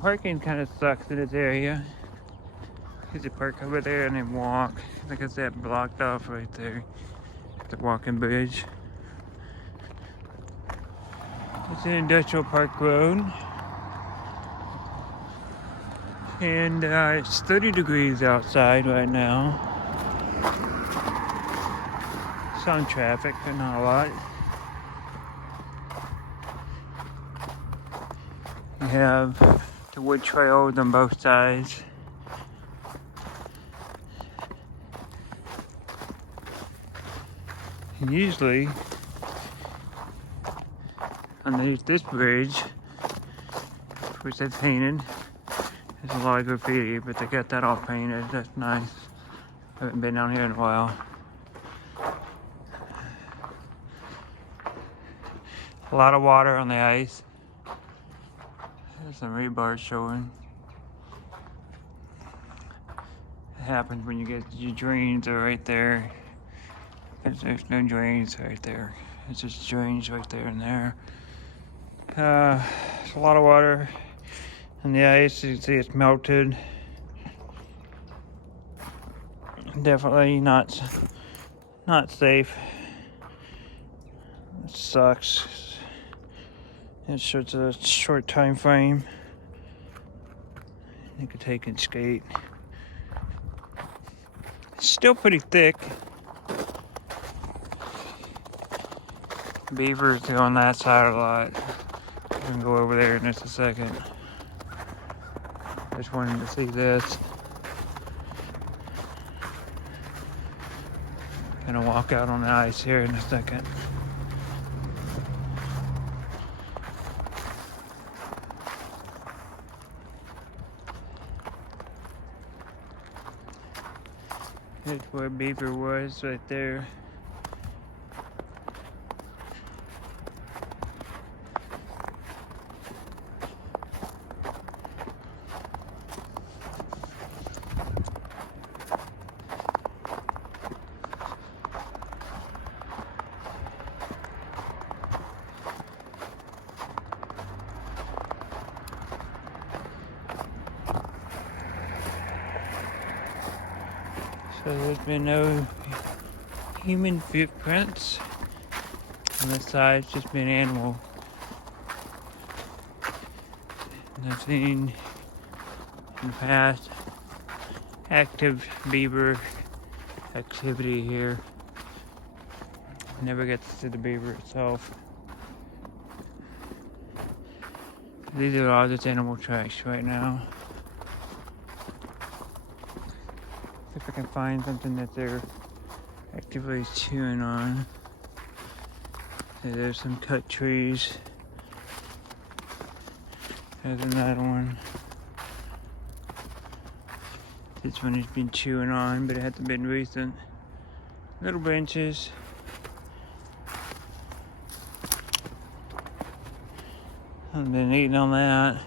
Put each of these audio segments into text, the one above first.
Parking kind of sucks in this area. Because you park over there and then walk. Like I said, blocked off right there. The walking bridge. It's an industrial park road. And it's 30 degrees outside right now. Some traffic, but not a lot. You have the wood trails on both sides. And usually, underneath this bridge, which they painted, there's a lot of graffiti, but they got that all painted. That's nice. Haven't been down here in a while. A lot of water on the ice. There's some rebar showing. It happens when you get your drains are right there. There's no drains right there. It's just drains right there and there. There's a lot of water on the ice. You can see it's melted. Definitely not safe. It sucks. It's such a short time frame. You could take and skate. It's still pretty thick. Beavers are on that side a lot. We can go over there in just a second. Just wanted to see this. Gonna walk out on the ice here in a second. Here's where Beaver was right there. So there's been no human footprints on this side. It's just been animal. And I've seen in the past active beaver activity here. Never get to see the beaver itself. These are all just animal tracks right now. See if I can find something that they're actively chewing on. Okay, there's some cut trees. There's another one. This one has been chewing on, but it hasn't been recent. Little branches. I've been eating on that.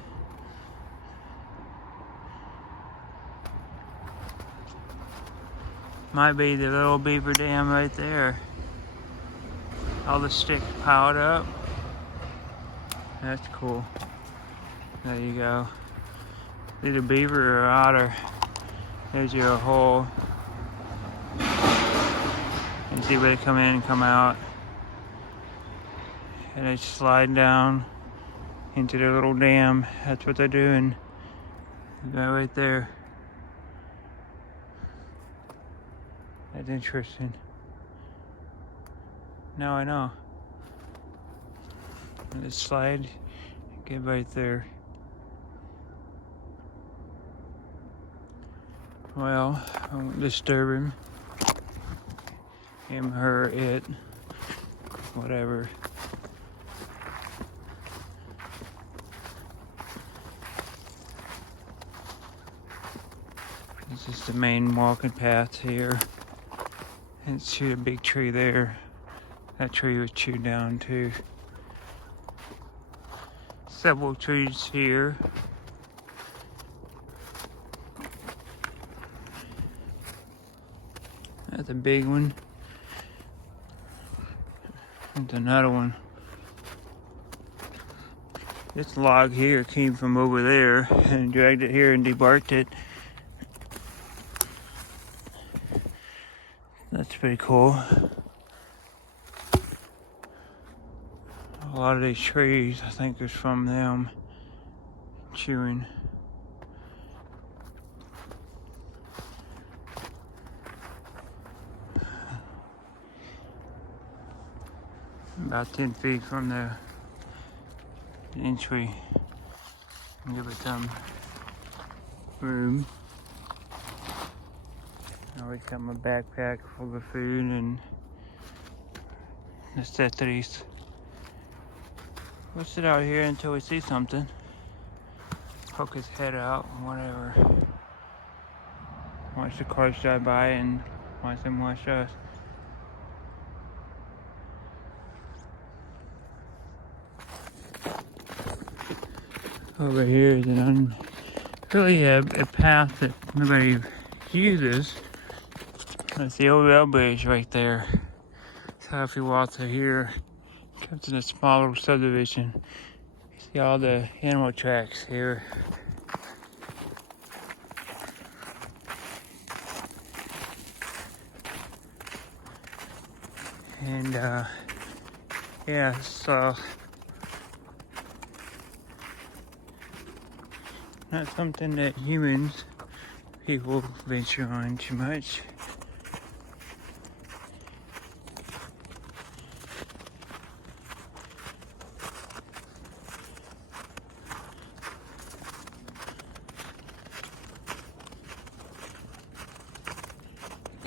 Might be the little beaver dam right there. All the sticks piled up. That's cool. There you go. Either beaver or otter. There's your hole. You see where they come in and come out. And they slide down into the little dam. That's what they're doing. Right there. That's interesting. Now I know. Let's slide. Get right there. Well, I won't disturb him. Him, her, it. Whatever. This is the main walking path here. And see a big tree there. That tree was chewed down too. Several trees here. That's a big one. That's another one. This log here came from over there and dragged it here and debarked it. That's pretty cool. A lot of these trees, I think, is from them chewing. About 10 feet from the entry. Give it some room. I always got my backpack full of food and necessities. We'll sit out here until we see something. Poke his head out, whatever. Watch the cars drive by and watch them watch us. Over here is really a path that nobody uses. That's the old rail bridge right there. So if you walk through here, it comes in a small little subdivision. You see all the animal tracks here. And yeah, so not something that people venture on too much.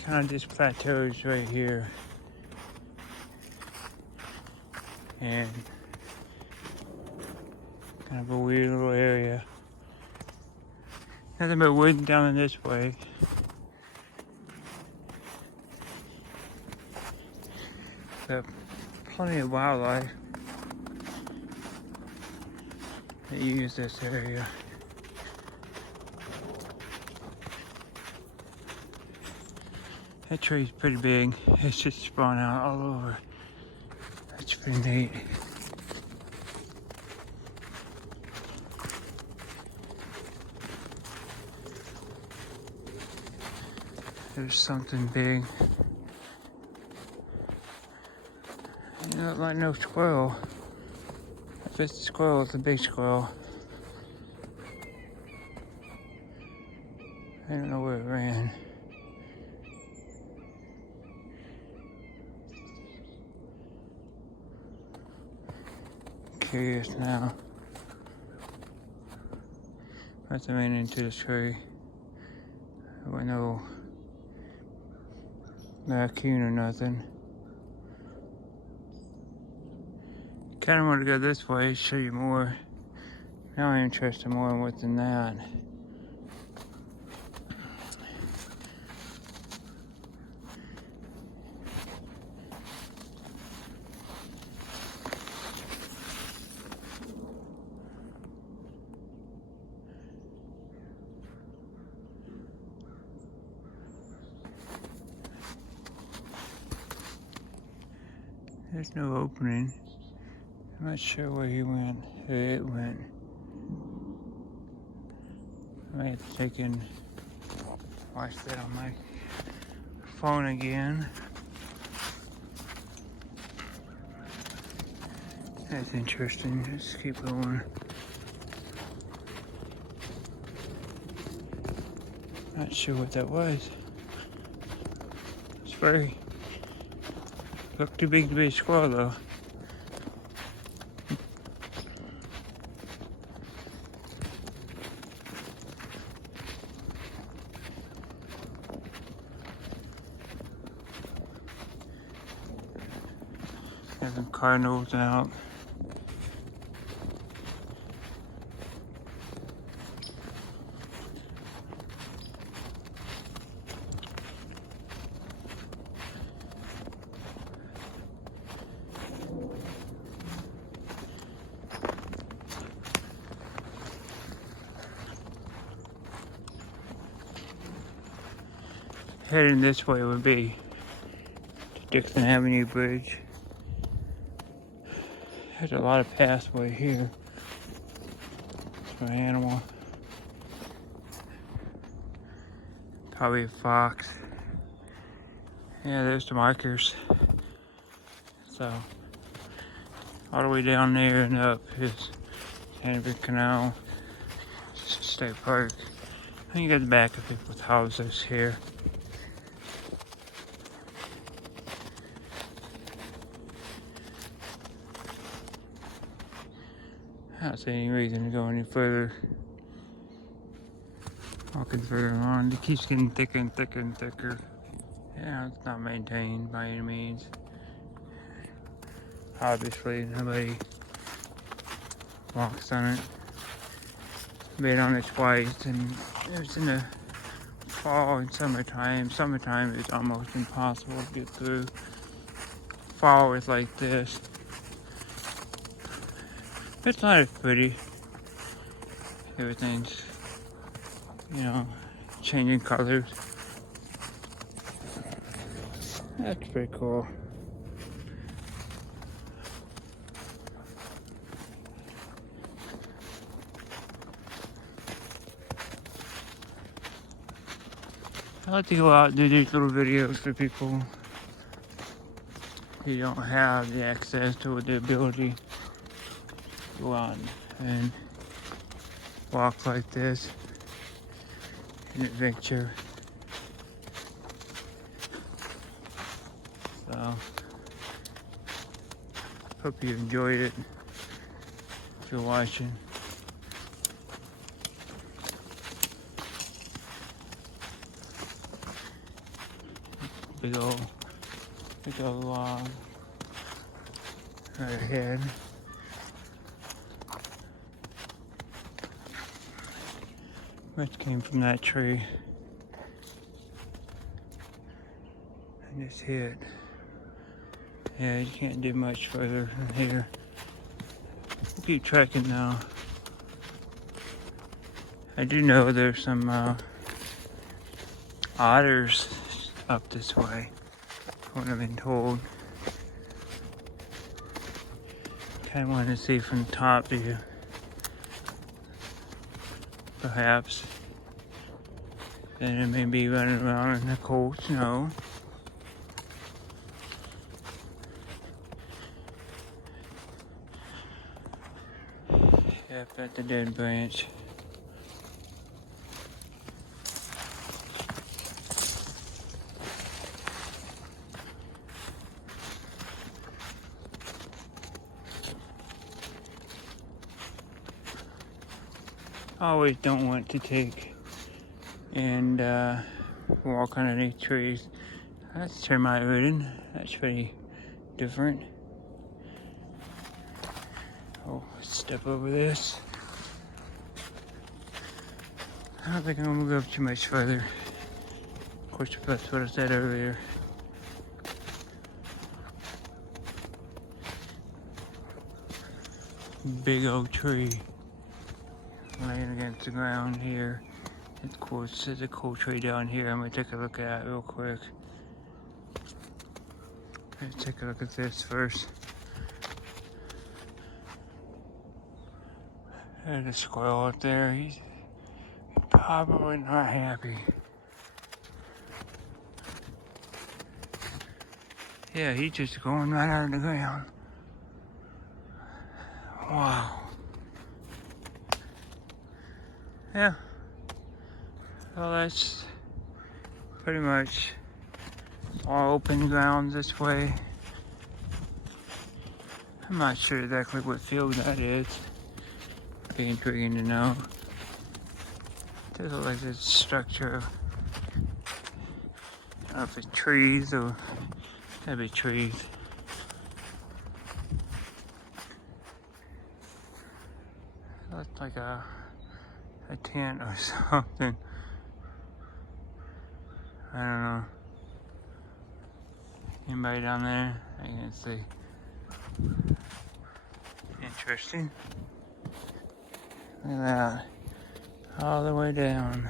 Kind of just plateaus right here. And kind of a weird little area. Nothing but wood down in this way. But plenty of wildlife that use this area. That tree's pretty big. It's just sprung out all over. That's pretty neat. There's something big. It look like no squirrel. If it's a squirrel, it's a big squirrel. I don't know where it ran. Curious now. Must have ran into the tree. There was no raccoon or nothing. Kind of want to go this way, show you more. Now I'm interested more in what's in that. There's no opening. I'm not sure where he went, where it went. I might have to take and watch that on my phone again. That's interesting. Let's keep going. Not sure what that was. It's very looked too big to be a squirrel though. Got some cardinals out. Heading this way would be to Dixon Avenue Bridge. There's a lot of pathway here. an animal. Probably a fox. Yeah, there's the markers. So, all the way down there and up is Hanover Canal State Park. And you got the back of it with houses here. I don't see any reason to go any further. Walking further on, it keeps getting thicker and thicker and thicker. Yeah, it's not maintained by any means. Obviously, nobody walks on it. Been on it twice, and it's in the fall and summertime. Summertime is almost impossible to get through. Fall is like this. It's not as pretty. Everything's, changing colors. That's pretty cool. I like to go out and do these little videos for people who don't have the access to the ability to go out and walk like this, an adventure. So, hope you enjoyed it. If you're watching. Big old log right ahead. Which came from that tree and just hit. Yeah, you can't do much further than here. We'll keep trekking now. I do know there's some otters up this way, what I've been told. Kind of wanted to see from the top view. Perhaps. Then it may be running around in the cold snow. Yep, at the dead branch. I always don't want to take and walk underneath trees. That's termite ridden. That's pretty different. Oh, step over this. I don't think I'm gonna go too much further. Of course, that's what I said earlier. Big old tree laying against the ground here. Of course, there's a cool tree down here. I'm gonna take a look at it real quick. Let's take a look at this first. There's a squirrel up there. He's probably not happy. Yeah, he's just going right out of the ground. Wow. Yeah. Well, that's pretty much all open ground this way. I'm not sure exactly what field that is. Be intriguing to know. It does look like there's a structure of, I don't know if it's trees or maybe trees. It looks like a tent or something. I don't know. Anybody down there? I can't see. Interesting. Look at that. All the way down.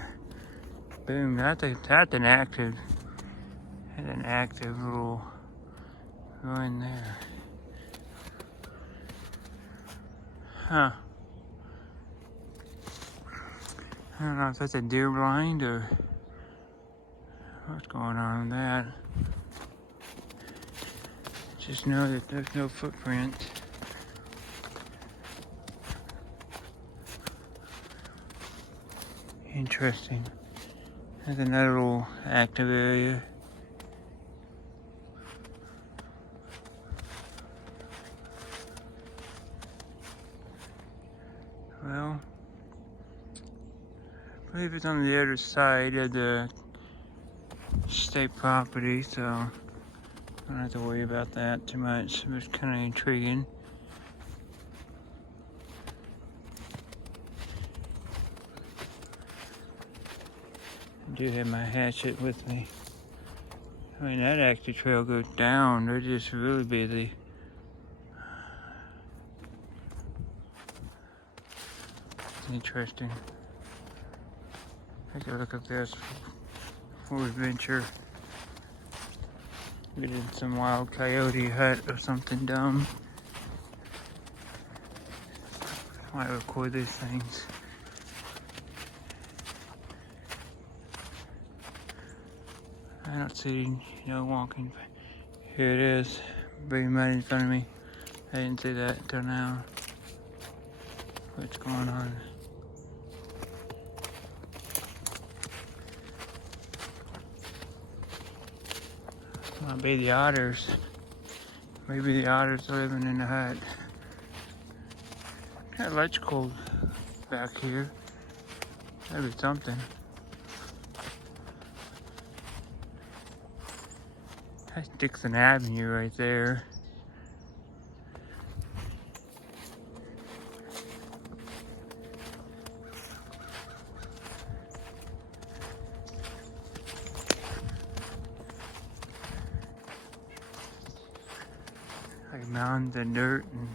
Boom. That's an active little ruin there. Huh. I don't know if that's a deer blind or what's going on with that. Just know that there's no footprint. Interesting. There's another little active area. Well, I believe it's on the other side of the state property, so I don't have to worry about that too much. It's kind of intriguing. I do have my hatchet with me. I mean, that active trail goes down. They're just really busy. It's interesting. Take a look at this before we venture. Get in some wild coyote hut or something dumb. Might record these things. I don't see no walking. Here it is, big mud in front of me. I didn't see that until now. What's going on? Might be the otters. Maybe the otters are living in the hut. Got electrical back here. Maybe something. That's Dixon Avenue right there. Like mounds of dirt and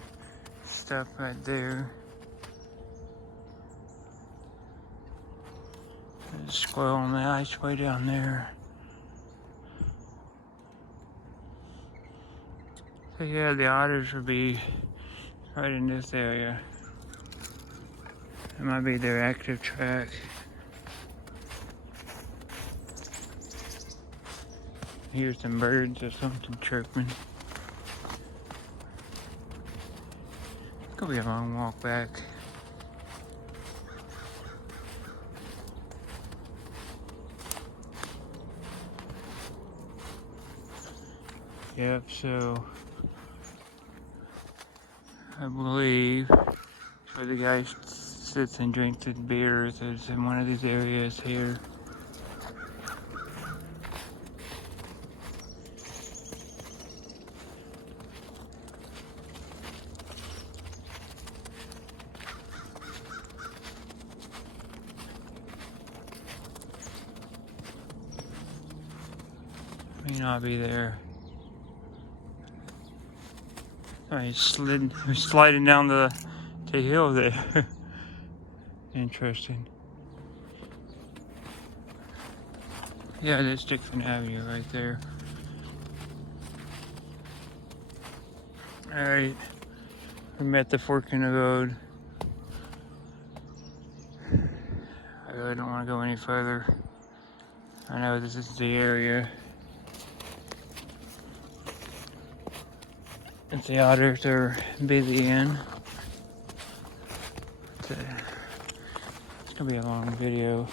stuff right there. There's a squirrel on the ice way down there. So yeah, the otters will be right in this area. It might be their active track. Here's some birds or something chirping. It's gonna be a long walk back. Yep, so I believe where the guy sits and drinks his beers is in one of these areas here. May not be there. He's sliding down the hill there. Interesting. Yeah, that's Dixon Avenue right there. Alright, we're at the fork in the road. I really don't want to go any further. I know this is the area. That the otters are busy in. It's gonna be a long video.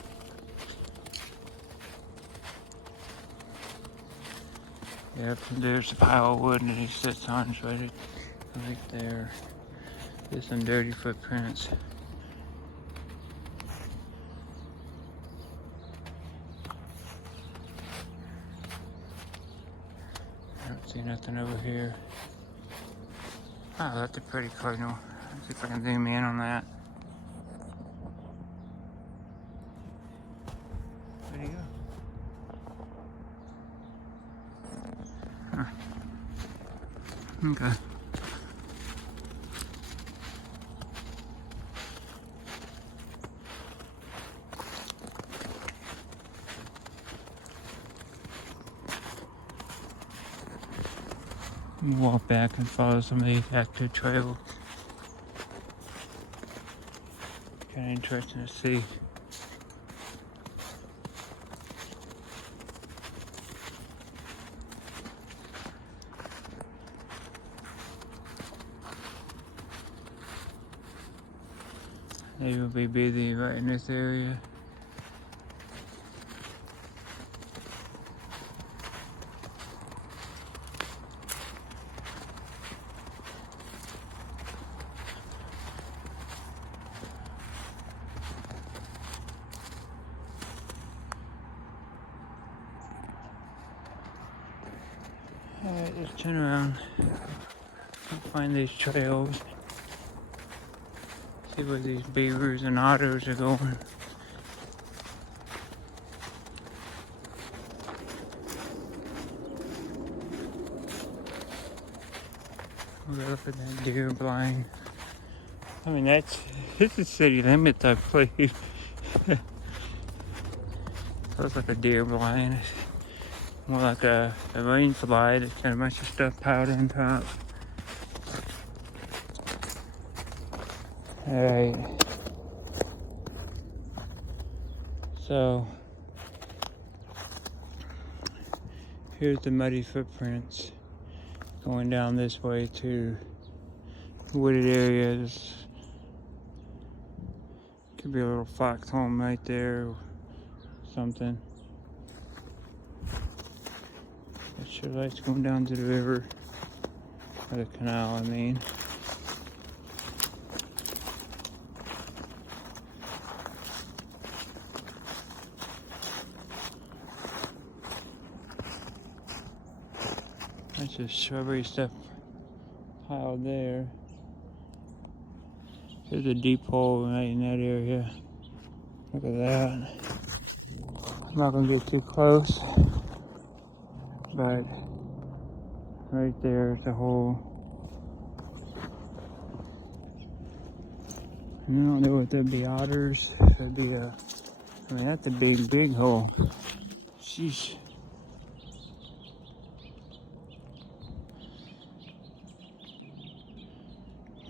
Yep, there's a pile of wood and he sits on it right there. There's some dirty footprints. I don't see nothing over here. Oh, that's a pretty cardinal. Let's see if I can zoom in on that. Where'd he go? Huh. Okay. Walk back and follow some of the active trail. Kind of interesting to see. They will be busy right in this area. Alright, let's turn around. Find these trails. See where these beavers and otters are going. We'll look at that deer blind. I mean, it's the city limits, I believe. Looks like a deer blind. It's more like a rain slide. It's got a bunch of stuff piled on top. Alright. So, here's the muddy footprints going down this way to wooded areas. Could be a little fox home right there or something. That sure lights going down to the river, or the canal, I mean. Bunch of shrubbery stuff piled there. There's a deep hole right in that area. Look at that. I'm not gonna get too close, but right there's a hole. I don't know if there'd be otters. That'd be I mean, that's a big hole. Sheesh.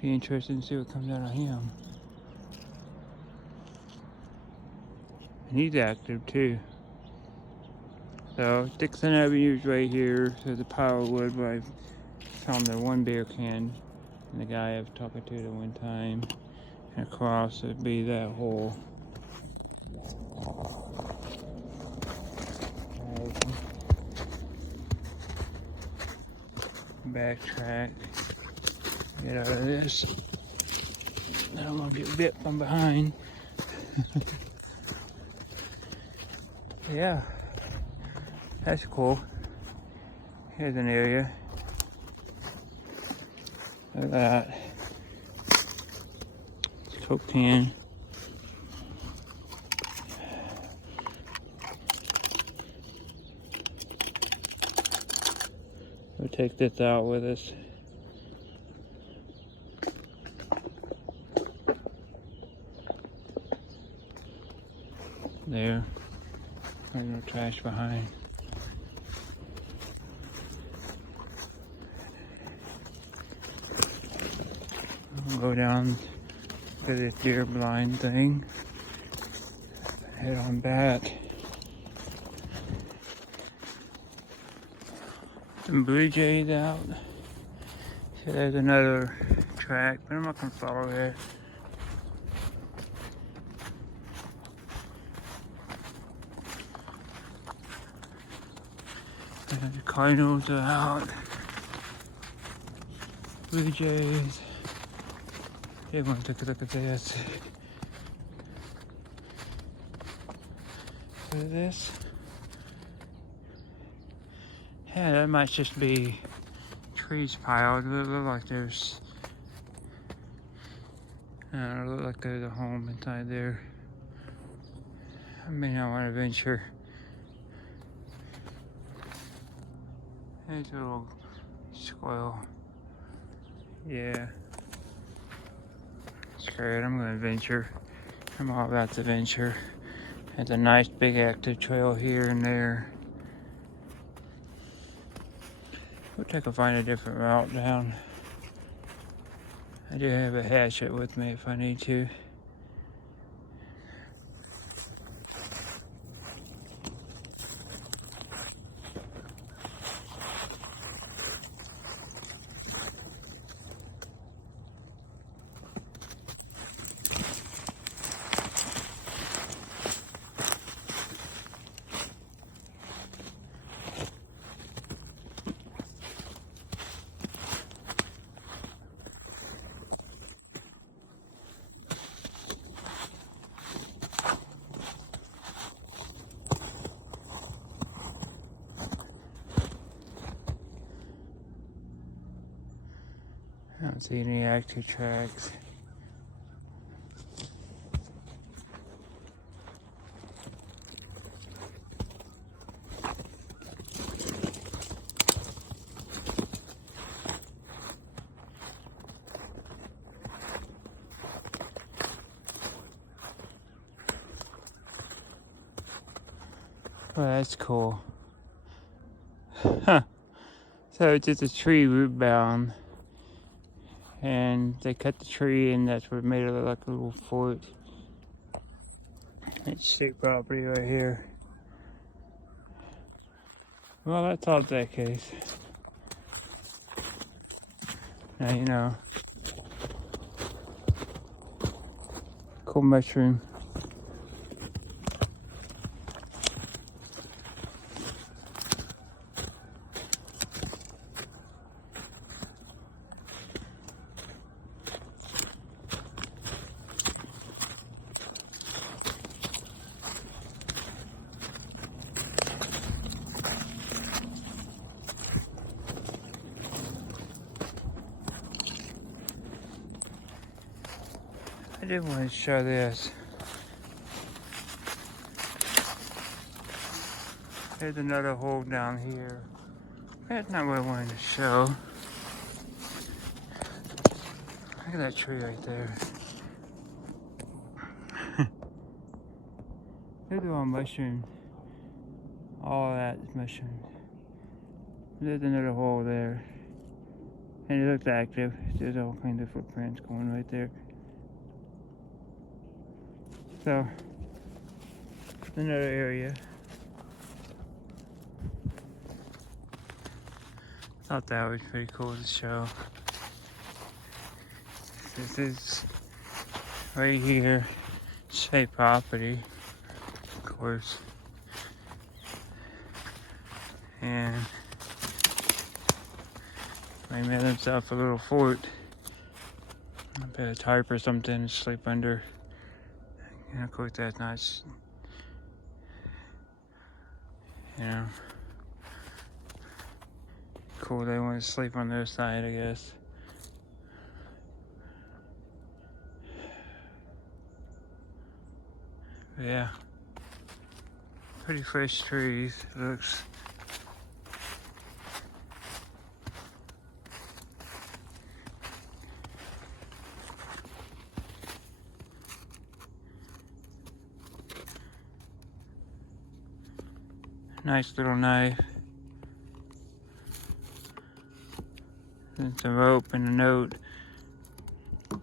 Be interesting to see what comes out of him. And he's active too. So Dixon Avenue's right here. There's a pile of wood where I found the one beer can and the guy I was talking to at one time. And across would be that hole. Backtrack. Get out of this. I don't want to get bit from behind. Yeah, that's cool. Here's an area. Look at that. It's a Coke can. We'll take this out with us. There. There's no trash behind. I'll go down to this deer blind thing. Head on back. Some blue jays out. So there's another track, but I'm not gonna follow it. And the cardinals are out. Blue jays. Everyone take a look at this. Look at this. Yeah, that might just be trees piled. It look like there's, I don't know, look like there's a home inside there. I may not want to venture. There's a little squirrel. Yeah. Screw it, I'm gonna venture. I'm all about to venture. There's a nice big active trail here and there. Wish I could find a different route down. I do have a hatchet with me if I need to. don't see any active tracks. Well, that's cool. Huh. So it's just a tree root bound. And they cut the tree and that's what made it look like a little fort. It's state property right here. Well, that solves that case. Now you know. Cool mushroom. I did want to show this. There's another hole down here. That's not what I wanted to show. Look at that tree right there. Look at all mushrooms. All that is mushrooms. There's another hole there. And it looks active. There's all kinds of footprints going right there. So, another area. Thought that was pretty cool to show. This is right here, state property, of course. And they made themselves a little fort. A bit of tarp or something to sleep under. And of course that's not, you know, cool. They want to sleep on their side, I guess. But yeah, pretty fresh trees. It looks. Nice little knife. And some rope and a note. I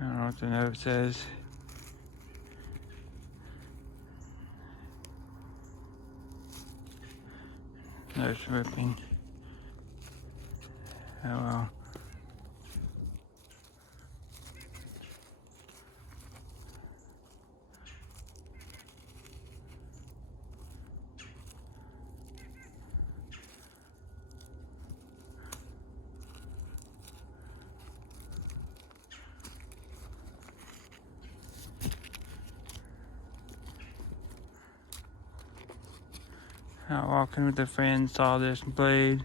don't know what the note says. Note's ripping. Oh well. Out walking with a friend, saw this blade.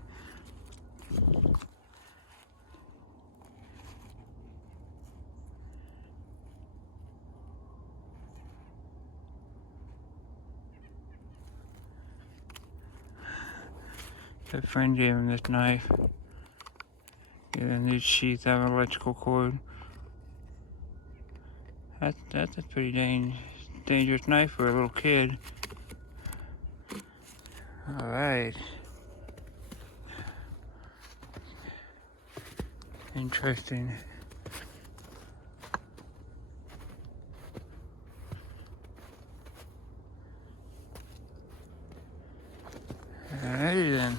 A friend gave him this knife. Get a new sheath out of electrical cord. That's a pretty dangerous knife for a little kid. All right. Interesting. Alrighty then.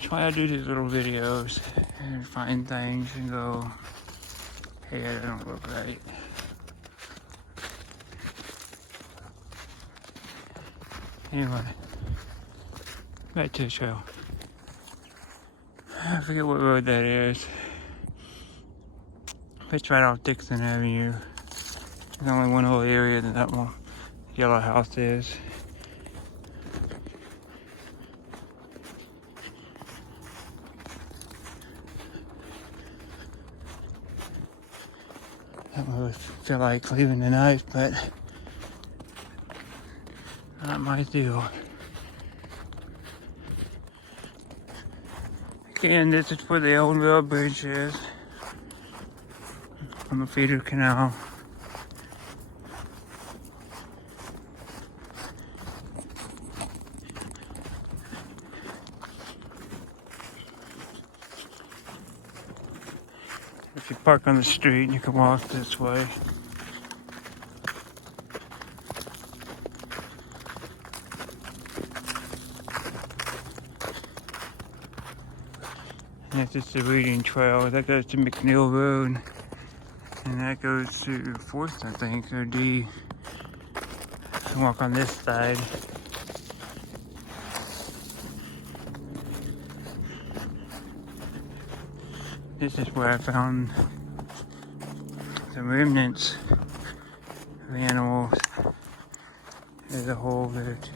Try to do these little videos and find things and go, hey, that don't look right. Anyway, back to the show. I forget what road that is. It's right off Dixon Avenue. There's only one whole area that one yellow house is. don't really feel like leaving tonight, but I might do. Again, this is where the old rail bridge is on the feeder canal. If you park on the street, you can walk this way. And this is the reading trail. That goes to McNeil Road. And that goes to 4th, I think, or D. I walk on this side. This is where I found some remnants of animals. There's a hole there too.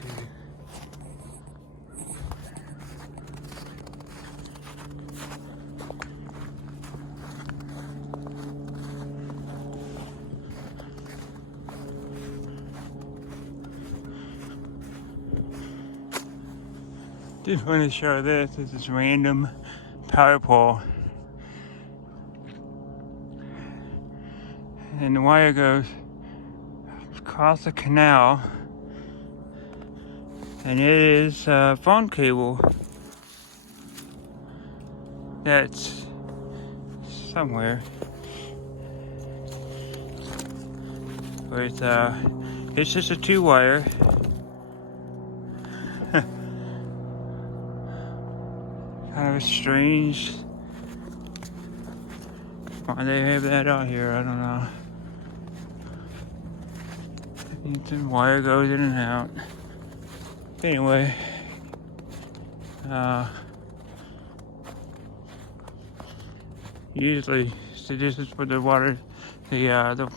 Just want to show this. This is random power pole. And the wire goes across the canal. And it is a phone cable that's somewhere. But it's just a 2-wire. Kind of strange why they have that out here, I don't know. The wire goes in and out. Anyway, usually, so this is where the water, the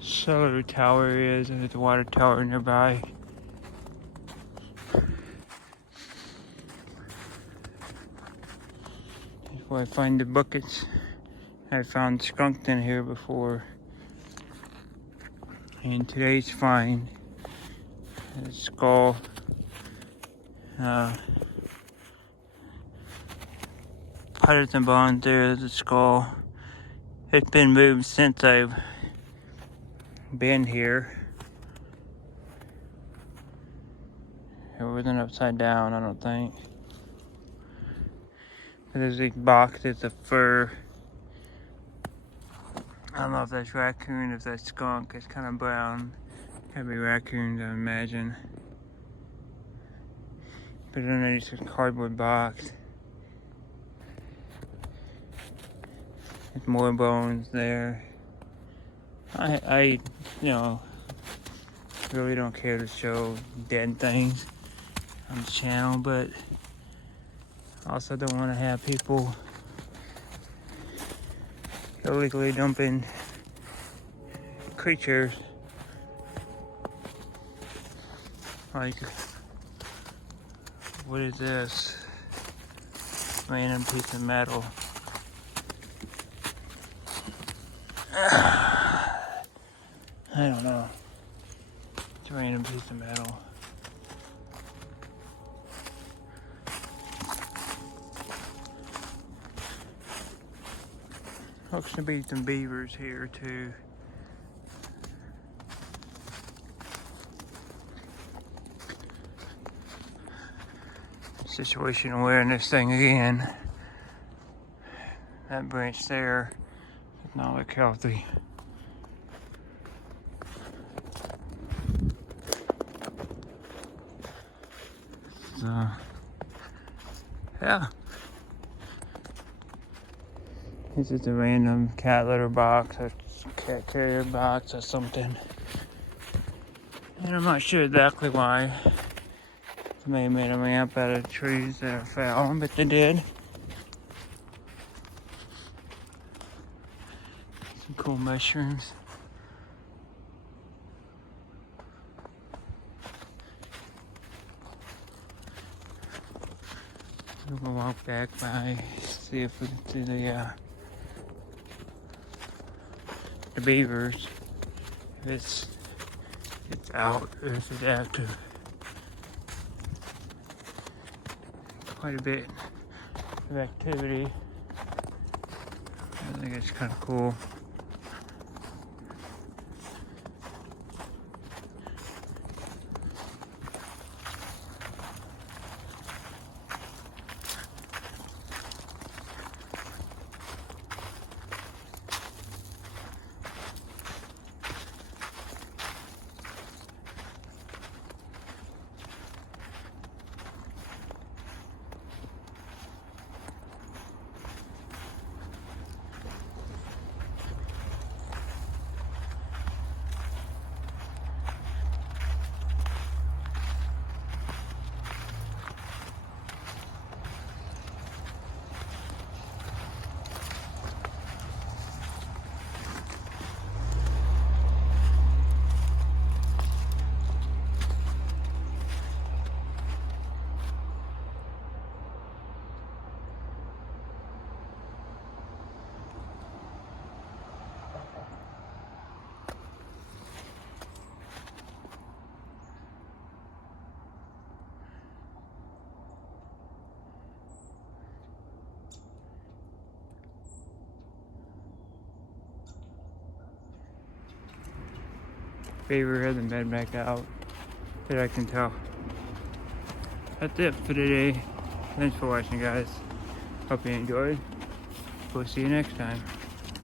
solar tower is, and there's a water tower nearby. That's where I find the buckets. I found skunk in here before. And today's find, a skull, Patterson bones, there's the skull. It's been moved since I've been here. It wasn't upside down, I don't think. But there's these boxes of fur. I don't know if that's raccoon, if that's skunk. It's kind of brown. Could be raccoons, I imagine. But underneath this cardboard box. There's more bones there. I really don't care to show dead things on the channel, but I also don't want to have people illegally dumping creatures like, what is this? Random piece of metal. I don't know. It's a random piece of metal. Looks to be some beavers here too. Situation awareness thing again. That branch there does not look healthy. So, yeah. This is a random cat litter box or cat carrier box or something. And I'm not sure exactly why. They may have made a ramp out of trees that are fell, but they did. Some cool mushrooms. We're gonna walk back by, see if we can see the the beavers. It's out. This is active. Quite a bit of activity. I think it's kind of cool. Beaver hasn't been back out that I can tell. That's it for today. Thanks for watching, guys. Hope you enjoyed. We'll see you next time.